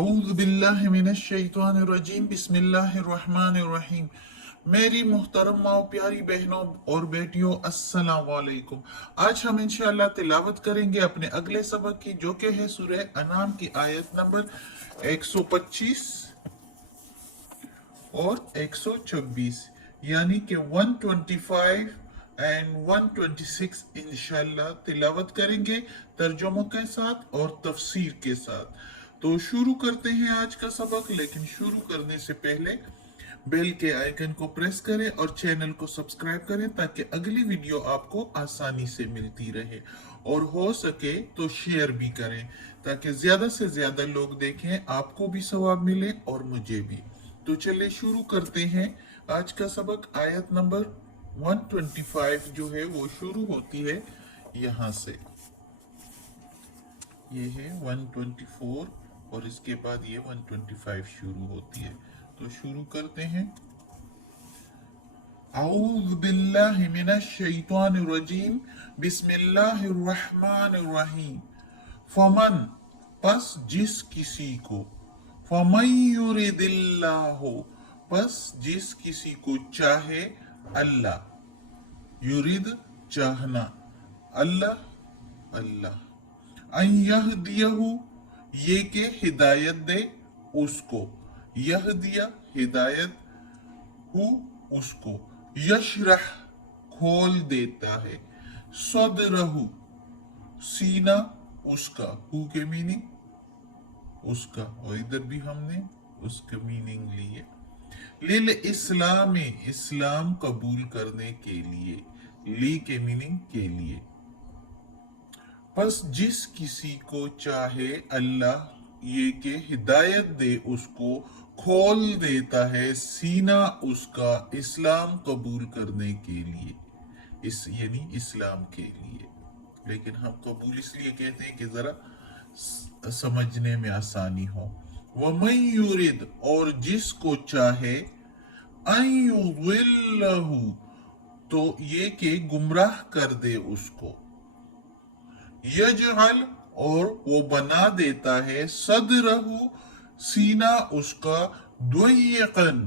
अऊज़ु बिल्लाहि मिनश शैतानिर रजीम बिस्मिल्लाहिर रहमानिर रहीम। मेरी मुहतरम माओ, प्यारी बहनों और बेटियों, अस्सलाम वालेकुम। आज हम इंशाअल्लाह तिलावत करेंगे अपने अगले सबक की, जो कि है सूरह अनाम की आयत नंबर 125 और 126, यानी कि 125 एंड 126 इंशाल्लाह तिलावत करेंगे तर्जुमों के साथ और तफसीर के साथ। तो शुरू करते हैं आज का सबक, लेकिन शुरू करने से पहले बेल के आइकन को प्रेस करें और चैनल को सब्सक्राइब करें ताकि अगली वीडियो आपको आसानी से मिलती रहे, और हो सके तो शेयर भी करें ताकि ज्यादा से ज्यादा लोग देखें, आपको भी सवाब मिले और मुझे भी। तो चलिए शुरू करते हैं आज का सबक। आयत नंबर 125 जो है वो शुरू होती है यहाँ से। ये है 124 और इसके बाद ये 125 शुरू होती है। तो शुरू करते हैं। औज़ु बिल्लाहि मिनश शैतानिर रजीम बिस्मिल्लाहिर रहमानिर रहीम। फमन, पस जिस किसी को, फमन युरिदिल्लाहु, पस जिस किसी को चाहे अल्लाह, युरिद चाहना, अल्लाह अल्लाह, अन यहदियहु ये के हिदायत दे उसको, यहदिया हिदायत हु उसको, यशरह खोल देता है, सदरहु सीना उसका, हु के मीनिंग उसका, और इधर भी हमने उसका मीनिंग ली है। लिल इस्लाम, इस्लाम कबूल करने के लिए, ली के मीनिंग के लिए। बस जिस किसी को चाहे अल्लाह ये के हिदायत दे उसको, खोल देता है सीना उसका इस्लाम कबूल करने के लिए, इस यानी इस्लाम के लिए। लेकिन हम कबूल इसलिए कहते हैं कि जरा समझने में आसानी हो। वमन युरिद, और जिसको चाहे, अन युदिल्लहु तो ये के गुमराह कर दे उसको, यजअल और वो बना देता है, सदरहु सीना उसका, द्वय्यकन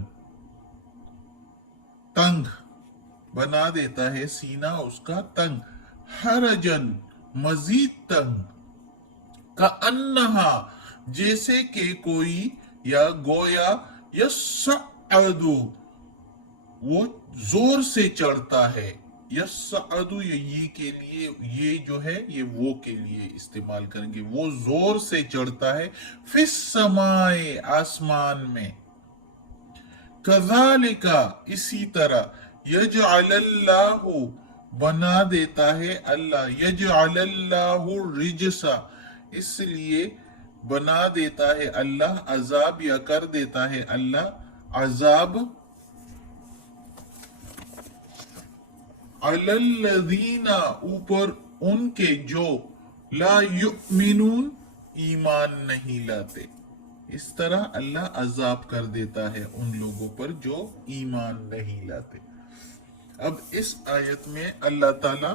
तंग बना देता है सीना उसका तंग, हरजन मजीद तंग, का अन्नहा जैसे के कोई, या गोया, यस्अदु वो जोर से चढ़ता है, यस्अदु ये के लिए, ये जो है ये वो के लिए इस्तेमाल करेंगे, वो जोर से चढ़ता है, फिस समाए आसमान में, कज़ालिका इसी तरह, यजअलल्लाहु बना देता है अल्लाह, यजअलल्लाहु रिजसा इसलिए बना देता है अल्लाह, अजाब या कर देता है अल्लाह अजाब, अलल्लज़ीना ऊपर उनके जो, ला युमिनून ईमान नहीं लाते। इस तरह अल्लाह अजाब कर देता है उन लोगों पर जो ईमान नहीं लाते। अब इस आयत में अल्लाह ताला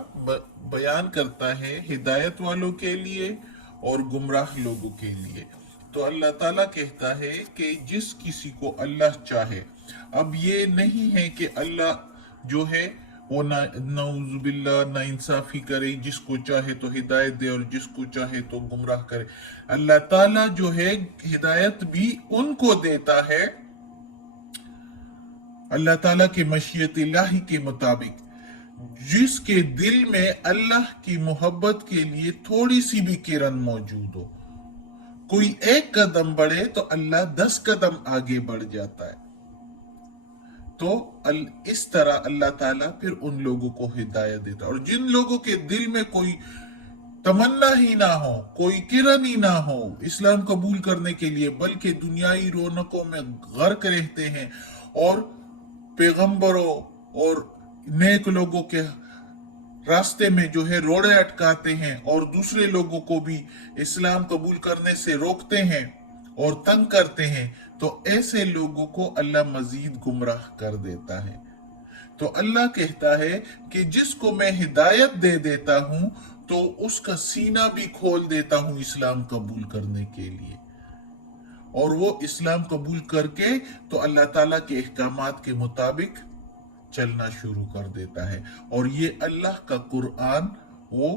बयान करता है हिदायत वालों के लिए और गुमराह लोगों के लिए। तो अल्लाह ताला कहता है कि जिस किसी को अल्लाह चाहे, अब ये नहीं है कि अल्लाह जो है वो नाउजुबिल्लाह ना इंसाफी करे, जिसको चाहे तो हिदायत दे और जिसको चाहे तो गुमराह करे। अल्लाह ताला जो है हिदायत भी उनको देता है अल्लाह ताला के मशीयत इलाही के मुताबिक, जिसके दिल में अल्लाह की मोहब्बत के लिए थोड़ी सी भी किरण मौजूद हो। कोई एक कदम बढ़े तो अल्लाह 10 कदम आगे बढ़ जाता है। तो इस तरह अल्लाह ताला फिर उन लोगों को हिदायत देता है। और जिन लोगों के दिल में कोई तमन्ना ही ना हो, कोई किरण ही ना हो इस्लाम कबूल करने के लिए, बल्कि दुनियाई रौनकों में गर्क रहते हैं और पैगंबरों और नेक लोगों के रास्ते में जो है रोड़े अटकाते हैं और दूसरे लोगों को भी इस्लाम कबूल करने से रोकते हैं और तंग करते हैं, तो ऐसे लोगों को अल्लाह मजीद गुमराह कर देता है। तो अल्लाह कहता है कि जिसको मैं हिदायत दे देता हूं तो उसका सीना भी खोल देता हूं इस्लाम कबूल करने के लिए। और वो इस्लाम कबूल करके तो अल्लाह ताला के अहकामात के मुताबिक चलना शुरू कर देता है, और ये अल्लाह का कुरान वो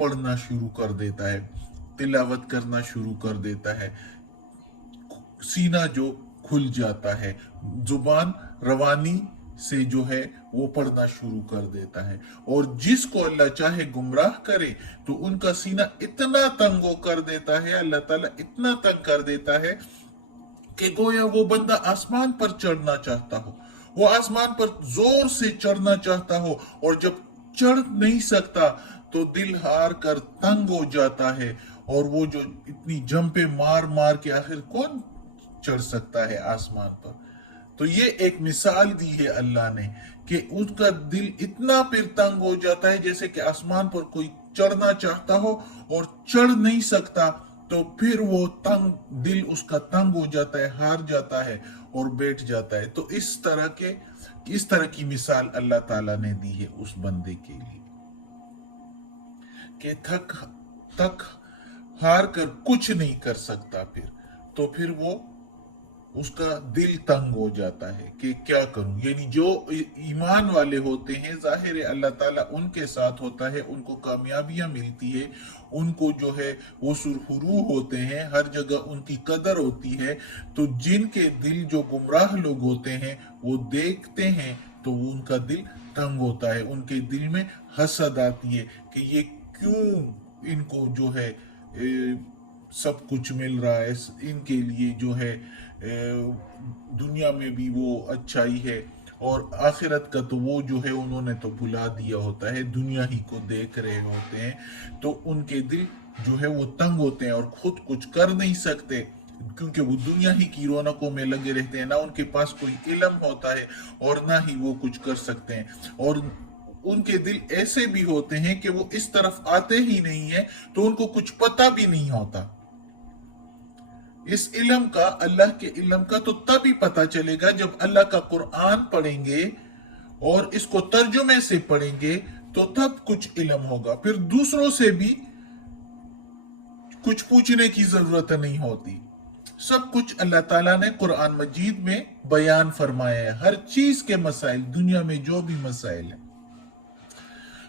पढ़ना शुरू कर देता है, तिलावत करना शुरू कर देता है, सीना जो खुल जाता है, जुबान रवानी से जो है वो पढ़ना शुरू कर देता है। और जिसको अल्लाह चाहे गुमराह करे तो उनका सीना इतना तंग कर देता है, अल्लाह ताला इतना तंग कर देता है कि गोया वो बंदा आसमान पर चढ़ना चाहता हो, वो आसमान पर जोर से चढ़ना चाहता हो, और जब चढ़ नहीं सकता तो दिल हार कर तंग हो जाता है, और वो जो इतनी जंपे मार मार के आखिर कौन चढ़ सकता है आसमान पर। तो ये एक मिसाल दी है अल्लाह ने कि उसका दिल इतना फिर तंग हो जाता है जैसे कि आसमान पर कोई चढ़ना चाहता हो और चढ़ नहीं सकता, तो फिर वो तंग दिल उसका तंग हो जाता है, हार जाता है और बैठ जाता है। तो इस तरह की मिसाल अल्लाह ताला ने दी है उस बंदे के लिए कि थक हार कर कुछ नहीं कर सकता, तो फिर वो उसका दिल तंग हो जाता है कि क्या करूं। यानी जो ईमान वाले होते हैं, जाहिर है अल्लाह ताला उनके साथ होता है, उनको कामयाबियां मिलती है, उनको जो है वो सुरखरू होते हैं, हर जगह उनकी कदर होती है। तो जिनके दिल जो गुमराह लोग होते हैं वो देखते हैं तो उनका दिल तंग होता है, उनके दिल में हसद आती है कि ये क्यों इनको जो है सब कुछ मिल रहा है, इनके लिए जो है दुनिया में भी वो अच्छाई है और आखिरत का तो वो जो है उन्होंने तो भुला दिया होता है, दुनिया ही को देख रहे होते हैं। तो उनके दिल जो है वो तंग होते हैं और खुद कुछ कर नहीं सकते, क्योंकि वो दुनिया ही की रौनकों में लगे रहते हैं, ना उनके पास कोई इल्म होता है और ना ही वो कुछ कर सकते हैं। और उनके दिल ऐसे भी होते हैं कि वो इस तरफ आते ही नहीं है, तो उनको कुछ पता भी नहीं होता। इस इल्म का, अल्लाह के इल्म का तो तभी पता चलेगा जब अल्लाह का कुरान पढ़ेंगे और इसको तर्जुमे से पढ़ेंगे, तो तब कुछ इल्म होगा। फिर दूसरों से भी कुछ पूछने की जरूरत नहीं होती, सब कुछ अल्लाह ताला ने कुरान मजीद में बयान फरमाया है। हर चीज के मसाइल, दुनिया में जो भी मसाइल है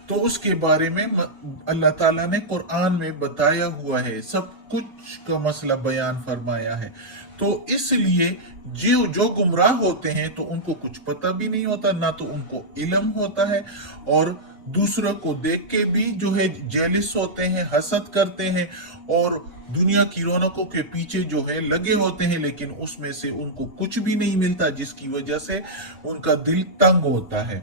तो उसके बारे में अल्लाह ताला ने कुरान में बताया हुआ है, सब कुछ का मसला बयान फरमाया है। तो इसलिए जो गुमराह होते हैं तो उनको कुछ पता भी नहीं होता, ना तो उनको इल्म होता है, और दूसरों को देख के भी जो है जेलिस होते हैं, हसद करते हैं और दुनिया की रौनकों के पीछे जो है लगे होते हैं, लेकिन उसमें से उनको कुछ भी नहीं मिलता, जिसकी वजह से उनका दिल तंग होता है,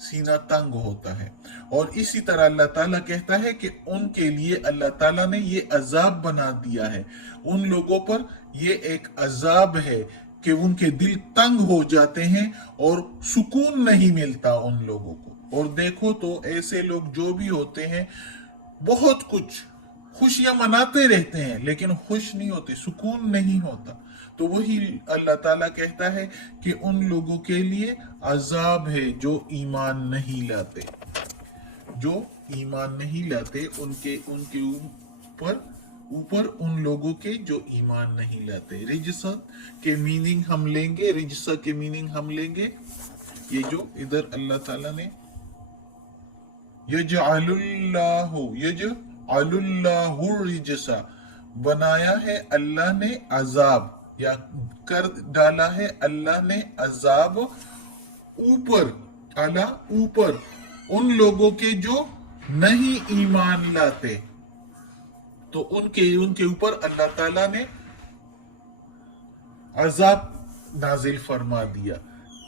सीना तंग होता है। और इसी तरह अल्लाह ताला कहता है कि उनके लिए अल्लाह ताला ने ये अजाब बना दिया है, उन लोगों पर ये एक अजाब है कि उनके दिल तंग हो जाते हैं और सुकून नहीं मिलता उन लोगों को। और देखो तो ऐसे लोग जो भी होते हैं बहुत कुछ खुशियां मनाते रहते हैं लेकिन खुश नहीं होते, सुकून नहीं होता। तो वही अल्लाह ताला कहता है कि उन लोगों के लिए अजाब है जो ईमान नहीं लाते, जो ईमान नहीं लाते, उनके उनके ऊपर उन लोगों के जो ईमान नहीं लाते। रिजसा के मीनिंग हम लेंगे, रिजसा के मीनिंग हम लेंगे ये जो इधर अल्लाह ताला ने यजअलुल्लाहु रिजसा बनाया है, अल्लाह ने अजाब या कर डाला है, अल्लाह ने अजाब ऊपर, अला ऊपर उन लोगों के जो नहीं ईमान लाते, तो उनके ऊपर अल्लाह ताला ने अजाब नाजिल फरमा दिया।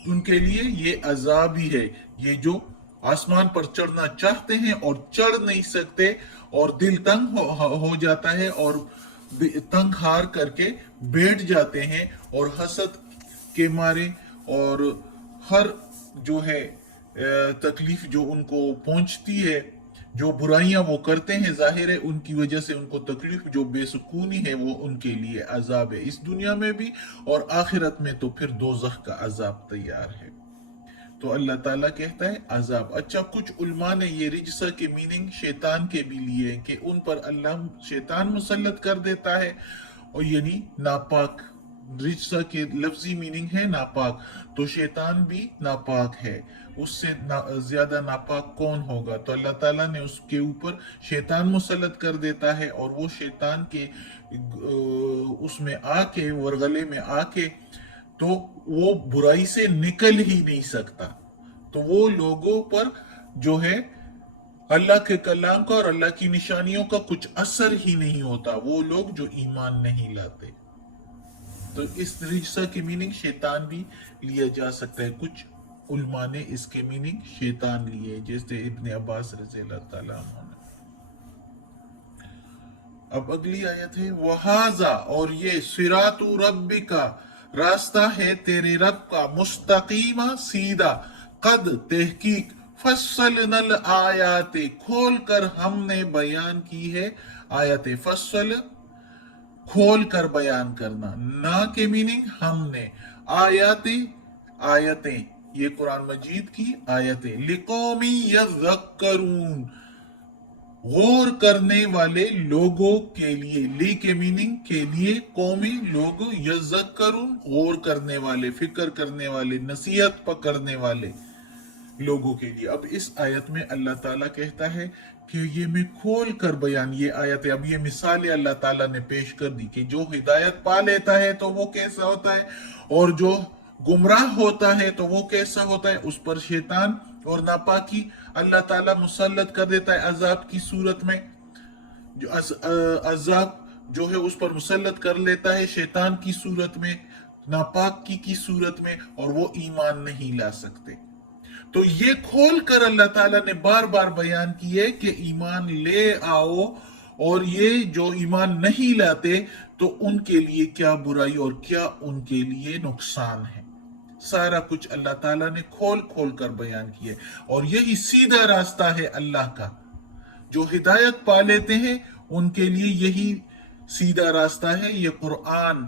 उनके लिए ये अजाब ही है, ये जो आसमान पर चढ़ना चाहते हैं और चढ़ नहीं सकते और दिल तंग हो जाता है और तंग हार करके बैठ जाते हैं और हसद के मारे और हर जो है तकलीफ जो उनको पहुंचती है, जो बुराइयां वो करते हैं, जाहिर है उनकी वजह से उनको तकलीफ, जो बेसुकूनी है वो उनके लिए अजाब है, इस दुनिया में भी और आखिरत में तो फिर दोज़ख का अजाब तैयार है। तो अल्लाह ताला कहता है अजाब। अच्छा, कुछ उलमा ने ये रिजसा के मीनिंग शैतान के भी लिए कि उन पर अल्लाह शैतान मुसल्लत कर देता है اور یعنی ناپاک. رجسا کے لفظی میننگ ہے ناپاک. تو شیطان بھی ناپاک ہے. اس سے زیادہ ناپاک کون ہوگا؟ تو اللہ تعالیٰ نے اس کے اوپر شیطان مسلط کر دیتا ہے، اور وہ شیطان کے اس میں آ کے، ورغلے میں آ کے، تو وہ برائی سے نکل ہی نہیں سکتا. تو وہ لوگوں پر جو ہے اللہ کے کلام کا اور اللہ کی نشانیوں کا کچھ اثر ہی نہیں ہوتا، وہ لوگ جو ایمان نہیں لاتے. تو اس رجسا کی میننگ شیطان بھی لیا جا سکتا ہے. کچھ علماء نے اس کے میننگ شیطان لیے، جیسے ابن عباس رضی اللہ تعالیٰ عنہ نے. اب اگلی آیت ہے وَهَذَا، اور یہ صراط ربک، راستہ ہے تیرے رب کا، مستقیمہ سیدھا، قد تحقیق، فصلنا الآیات، کھول کر ہم نے بیان کی ہے آیت. فصل کھول کر بیان کرنا، نا کے میننگ ہم نے، آیات آیتیں، یہ قرآن مجید کی آیتیں، لقوم یذکرون، غور کرنے والے لوگوں کے لیے. لی کے میننگ کے لیے، قومی لوگ، یذکرون غور کرنے والے، فکر کرنے والے، نصیحت پکڑنے والے لوگوں کے لیے. اب اس آیت میں اللہ تعالیٰ کہتا ہے کہ یہ میں کھول کر بیان، یہ آیت ہے. اب یہ مثالیں اللہ تعالیٰ نے پیش کر دی کہ جو ہدایت پا لیتا ہے تو وہ کیسا ہوتا ہے، اور جو گمراہ ہوتا ہے تو وہ کیسا ہوتا ہے. اس پر شیطان اور ناپاکی اللہ تعالیٰ مسلط کر دیتا ہے عذاب کی صورت میں. جو عذاب جو ہے اس پر مسلط کر لیتا ہے شیطان کی صورت میں، ناپاکی کی صورت میں، اور وہ ایمان نہیں لا سکتے. تو یہ کھول کر اللہ تعالیٰ نے بار بار بیان کیے کہ ایمان لے آؤ، اور یہ جو ایمان نہیں لاتے تو ان کے لیے کیا برائی اور کیا ان کے لیے نقصان ہے. سارا کچھ اللہ تعالیٰ نے کھول کھول کر بیان کیے. اور یہی سیدھا راستہ ہے اللہ کا. جو ہدایت پا لیتے ہیں ان کے لیے یہی سیدھا راستہ ہے. یہ قرآن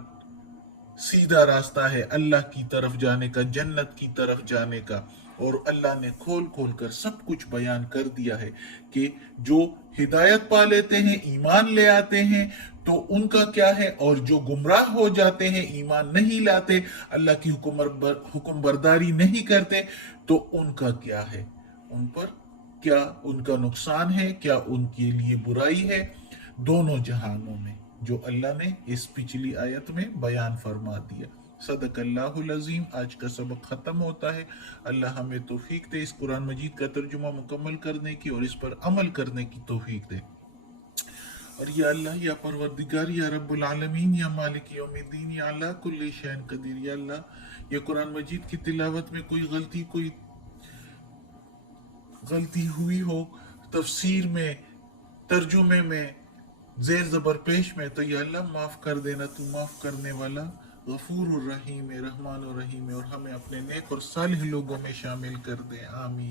سیدھا راستہ ہے اللہ کی طرف جانے کا، جنت کی طرف جانے کا. اور اللہ نے کھول کھول کر سب کچھ بیان کر دیا ہے کہ جو ہدایت پا لیتے ہیں، ایمان لے آتے ہیں، تو ان کا کیا ہے، اور جو گمراہ ہو جاتے ہیں، ایمان نہیں لاتے، اللہ کی حکم برداری نہیں کرتے، تو ان کا کیا ہے، ان پر کیا ان کا نقصان ہے، کیا ان کے لیے برائی ہے، دونوں جہانوں میں، جو اللہ نے اس پچھلی آیت میں بیان فرما دیا. صدق اللہ العظیم. آج کا سبق ختم ہوتا ہے. اللہ ہمیں توفیق دے اس قرآن مجید کا ترجمہ مکمل کرنے کی اور اس پر عمل کرنے کی توفیق دے. اور یا اللہ، یا پروردگار، یا رب العالمین، یا مالک یوم الدین، یا اللہ کل شین قدیر، یا اللہ یہ قرآن مجید کی تلاوت میں کوئی غلطی ہوئی ہو، تفسیر میں، ترجمے میں، زیر زبر پیش میں، تو یا اللہ معاف کر دینا. تو معاف کرنے والا غفور الرحیم، رحمان الرحیم، اور ہمیں اپنے نیک اور صالح لوگوں میں شامل کر دے. آمین.